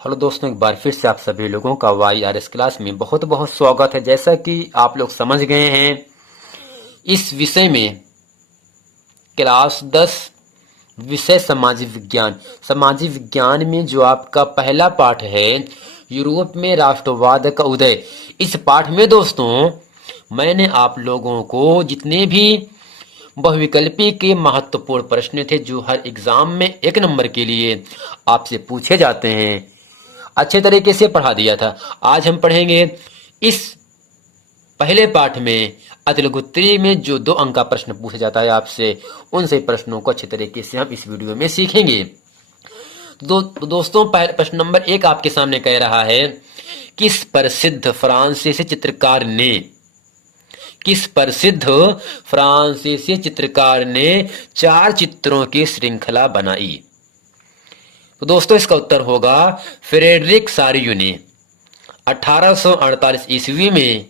Hello दोस्तों, एक बार फिर से आप सभी लोगों का YRS क्लास में बहुत बहुत स्वागत है। जैसा कि आप लोग समझ गए हैं, इस विषय में क्लास 10 विषय सामाजिक विज्ञान। सामाजिक विज्ञान में जो आपका पहला पाठ है, यूरोप में राष्ट्रवाद का उदय। इस पाठ में दोस्तों मैंने आप लोगों को जितने भी बहुविकल्पी के महत्वपूर्ण प्रश्न थे जो हर एग्जाम में 1 नंबर के लिए आपसे पूछे जाते हैं, अच्छे तरीके से पढ़ा दिया था। आज हम पढ़ेंगे इस पहले पाठ में अतिलघुत्तरी में जो 2 अंक का प्रश्न पूछा जाता है आपसे, उन सभी प्रश्नों को अच्छे तरीके से हम इस वीडियो में सीखेंगे। दोस्तों, प्रश्न नंबर 1 आपके सामने कह रहा है, किस प्रसिद्ध फ्रांसीसी चित्रकार ने 4 चित्रों की श्रृंखला बनाई? तो दोस्तों इसका उत्तर होगा फ्रेडरिक सारियू ने 1848 ईस्वी में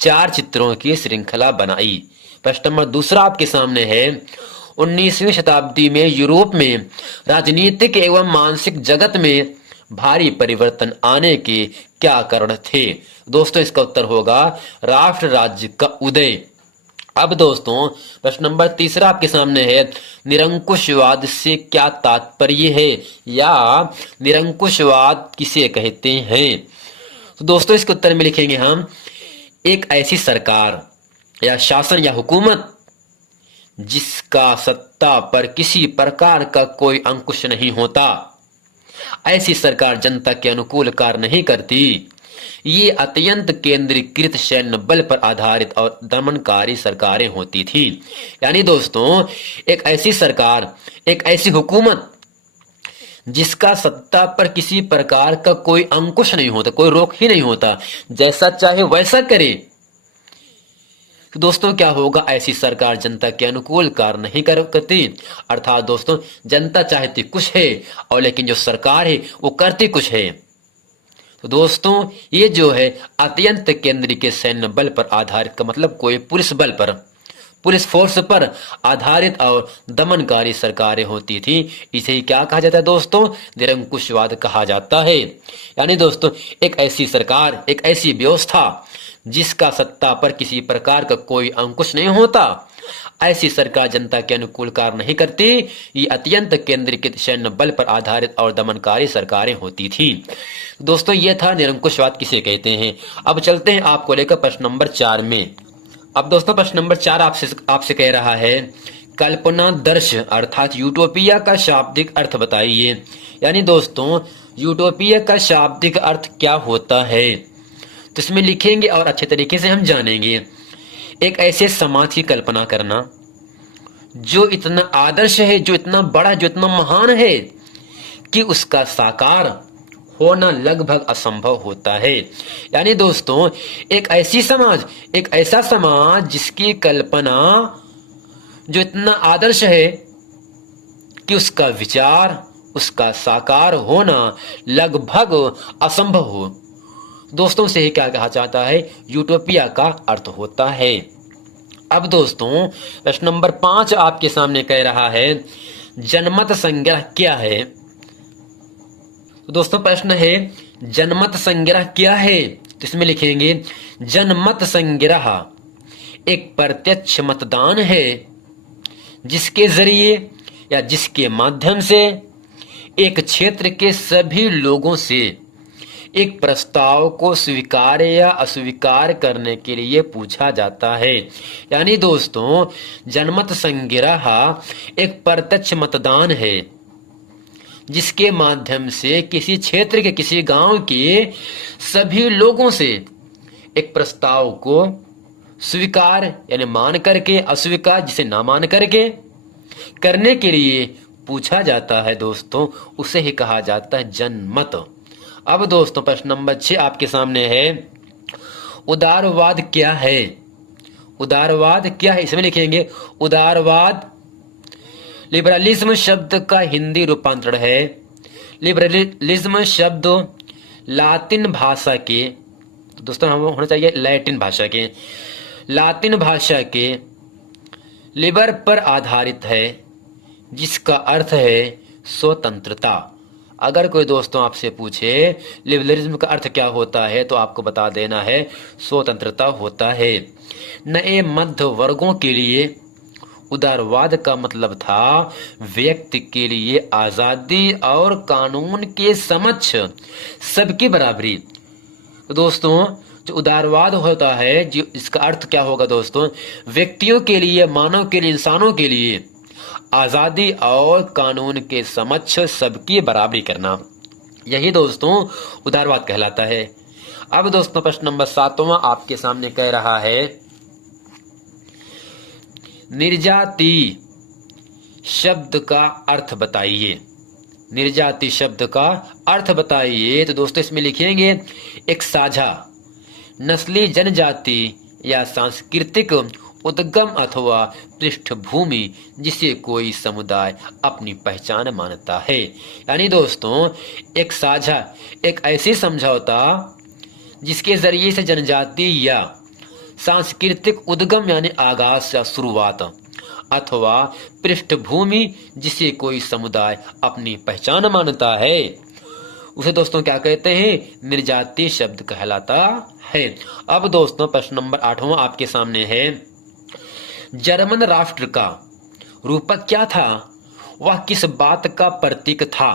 4 चित्रों की श्रृंखला बनाई। प्रश्न नंबर 2 आपके सामने है, 19वीं शताब्दी में यूरोप में राजनीतिक एवं मानसिक जगत में भारी परिवर्तन आने के क्या कारण थे? दोस्तों इसका उत्तर होगा राष्ट्र राज्य का उदय। अब दोस्तों प्रश्न नंबर 3 आपके सामने है, निरंकुशवाद से क्या तात्पर्य है या निरंकुशवाद किसे कहते हैं? तो दोस्तों इसके उत्तर में लिखेंगे हम, एक ऐसी सरकार या शासन या हुकूमत जिसका सत्ता पर किसी प्रकार का कोई अंकुश नहीं होता। ऐसी सरकार जनता के अनुकूल कार्य नहीं करती। ये अत्यंत केंद्रीकृत सैन्य बल पर आधारित और दमनकारी सरकारें होती थी। यानी दोस्तों एक ऐसी सरकार, एक ऐसी हुकूमत जिसका सत्ता पर किसी प्रकार का कोई अंकुश नहीं होता, कोई रोक ही नहीं होता, जैसा चाहे वैसा करे। तो दोस्तों क्या होगा, ऐसी सरकार जनता के अनुकूल कार्य नहीं करती। अर्थात दोस्तों जनता चाहती कुछ है और लेकिन जो सरकार है वो करती कुछ है। तो दोस्तों ये जो है अत्यंत केंद्रीय सैन्य बल पर आधारित का मतलब कोई पुलिस बल पर, पुलिस फोर्स पर आधारित और दमनकारी सरकारें होती थी। इसे ही क्या कहा जाता है दोस्तों? निरंकुशवाद कहा जाता है। यानी दोस्तों एक ऐसी सरकार, एक ऐसी व्यवस्था जिसका सत्ता पर किसी प्रकार का कोई अंकुश नहीं होता, ऐसी सरकार जनता के अनुकूल कार्य नहीं करती। ये अत्यंत केंद्रीकृत सैन्य बल पर आधारित और दमनकारी सरकारें होती थी। दोस्तों ये था निरंकुशवाद किसे कहते हैं। अब चलते हैं आपको लेकर प्रश्न नंबर 4 में। अब दोस्तों प्रश्न नंबर 4 आपसे कह रहा है, कल्पना दर्श अर्थात यूटोपिया का शाब्दिक अर्थ बताइए। यानी दोस्तों यूटोपिया का शाब्दिक अर्थ क्या होता है, तो इसमें लिखेंगे और अच्छे तरीके से हम जानेंगे। एक ऐसे समाज की कल्पना करना जो इतना आदर्श है, जो इतना बड़ा, जो इतना महान है कि उसका साकार होना लगभग असंभव होता है। यानी दोस्तों एक ऐसी समाज, एक ऐसा समाज जिसकी कल्पना जो इतना आदर्श है कि उसका विचार, उसका साकार होना लगभग असंभव हो, दोस्तों से ही क्या कहा जाता है? यूटोपिया का अर्थ होता है। अब दोस्तों प्रश्न नंबर 5 आपके सामने कह रहा है, जनमत संग्रह क्या है? तो दोस्तों प्रश्न है जनमत संग्रह क्या है, तो इसमें लिखेंगे जनमत संग्रह एक प्रत्यक्ष मतदान है जिसके जरिए या जिसके माध्यम से एक क्षेत्र के सभी लोगों से एक प्रस्ताव को स्वीकार या अस्वीकार करने के लिए पूछा जाता है। यानी दोस्तों जनमत संग्रह एक प्रत्यक्ष मतदान है जिसके माध्यम से किसी क्षेत्र के, किसी गांव के सभी लोगों से एक प्रस्ताव को स्वीकार यानी मान करके, अस्वीकार जिसे ना मान करके करने के लिए पूछा जाता है दोस्तों, उसे ही कहा जाता है जनमत। अब दोस्तों प्रश्न नंबर 6 आपके सामने है, उदारवाद क्या है? उदारवाद क्या है, इसमें लिखेंगे उदारवाद लिबरलिज्म शब्द का हिंदी रूपांतरण है। लिबरलिज्म शब्द लातिन भाषा के, तो दोस्तों हम होना चाहिए लैटिन भाषा के, लातिन भाषा के लिबर पर आधारित है जिसका अर्थ है स्वतंत्रता। अगर कोई दोस्तों आपसे पूछे लिबरलिज्म का अर्थ क्या होता है तो आपको बता देना है स्वतंत्रता होता है। नए मध्य वर्गों के लिए उदारवाद का मतलब था व्यक्ति के लिए आजादी और कानून के समक्ष सबकी बराबरी। तो दोस्तों जो उदारवाद होता है, जो इसका अर्थ क्या होगा दोस्तों, व्यक्तियों के लिए, मानव के लिए, इंसानों के लिए आजादी और कानून के समक्ष सबकी बराबरी करना, यही दोस्तों उदारवाद कहलाता है। अब दोस्तों प्रश्न नंबर 7वां आपके सामने कह रहा है निर्जाति शब्द का अर्थ बताइए। निर्जाति शब्द का अर्थ बताइए। तो दोस्तों इसमें लिखेंगे एक साझा नस्ली जनजाति या सांस्कृतिक उद्गम अथवा पृष्ठभूमि जिसे कोई समुदाय अपनी पहचान मानता है। यानी दोस्तों एक साझा, एक ऐसी समझौता जिसके जरिए से जनजाति या सांस्कृतिक उद्गम यानी आगाज या शुरुआत अथवा पृष्ठभूमि जिसे कोई समुदाय अपनी पहचान मानता है, उसे दोस्तों क्या कहते हैं, निर्जाति शब्द कहलाता है। अब दोस्तों प्रश्न नंबर 8वां आपके सामने है जर्मन राष्ट्र का रूपक क्या था, वह किस बात का प्रतीक था।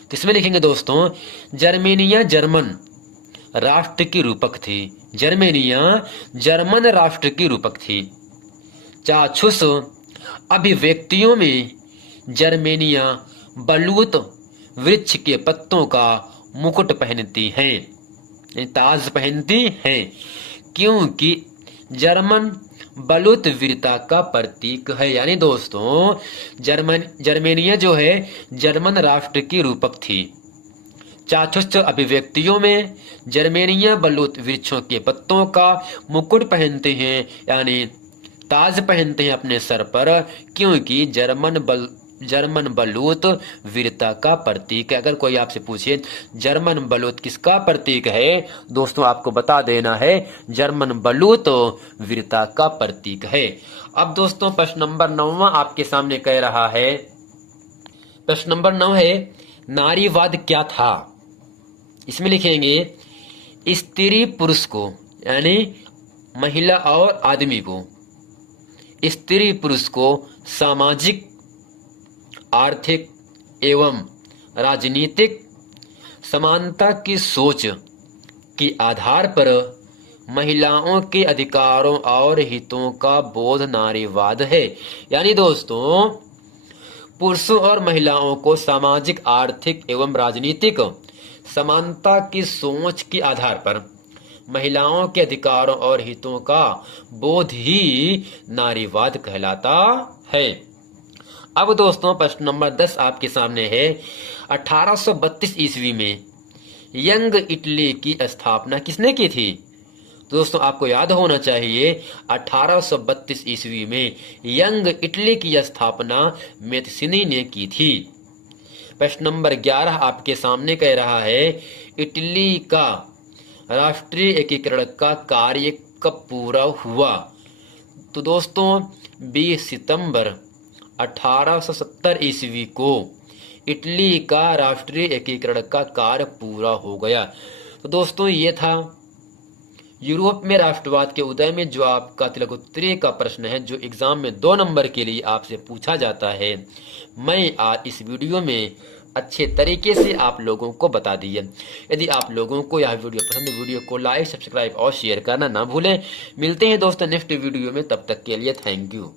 तो इसमें लिखेंगे दोस्तों जर्मेनिया जर्मन राष्ट्र की रूपक थी। जर्मेनिया जर्मन राष्ट्र की रूपक थी। चाक्षुष अभिव्यक्तियों में जर्मेनिया बलूत वृक्ष के पत्तों का मुकुट पहनती हैं, ताज पहनती हैं, क्योंकि जर्मन बलूत वीरता का प्रतीक है। यानी दोस्तों जर्मेनिया जो है जर्मन राष्ट्र की रूपक थी। चाक्षुष अभिव्यक्तियों में जर्मेनिया बलूत वृक्षों के पत्तों का मुकुट पहनते हैं, यानी ताज पहनते हैं अपने सर पर, क्योंकि जर्मन बलूत वीरता का प्रतीक है। अगर कोई आपसे पूछे जर्मन बलूत किसका प्रतीक है, दोस्तों आपको बता देना है जर्मन बलूत वीरता का प्रतीक है। अब दोस्तों प्रश्न नंबर 9वां आपके सामने कह रहा है, प्रश्न नंबर 9 है नारीवाद क्या था। इसमें लिखेंगे स्त्री पुरुष को, यानी महिला और आदमी को, स्त्री पुरुष को सामाजिक, आर्थिक एवं राजनीतिक समानता की सोच के आधार पर महिलाओं के अधिकारों और हितों का बोध नारीवाद है। यानी दोस्तों पुरुषों और महिलाओं को सामाजिक, आर्थिक एवं राजनीतिक समानता की सोच के आधार पर महिलाओं के अधिकारों और हितों का बोध ही नारीवाद कहलाता है। अब दोस्तों प्रश्न नंबर 10 आपके सामने है 1832 ईस्वी में यंग इटली की स्थापना किसने की थी। दोस्तों आपको याद होना चाहिए 1832 ईस्वी में यंग इटली की स्थापना मैथिनी ने की थी। प्रश्न नंबर 11 आपके सामने कह रहा है इटली का राष्ट्रीय एकीकरण का कार्य कब पूरा हुआ। तो दोस्तों 20 सितंबर 1870 ईस्वी को इटली का राष्ट्रीय एकीकरण का कार्य पूरा हो गया। तो दोस्तों ये था यूरोप में राष्ट्रवाद के उदय में जो आपका तिलक उत्तरीय का प्रश्न है, जो एग्जाम में 2 नंबर के लिए आपसे पूछा जाता है। मैं आज इस वीडियो में अच्छे तरीके से आप लोगों को बता दिया। यदि आप लोगों को यह वीडियो पसंद है, वीडियो को लाइक, सब्सक्राइब और शेयर करना ना भूलें। मिलते हैं दोस्तों नेक्स्ट वीडियो में, तब तक के लिए थैंक यू।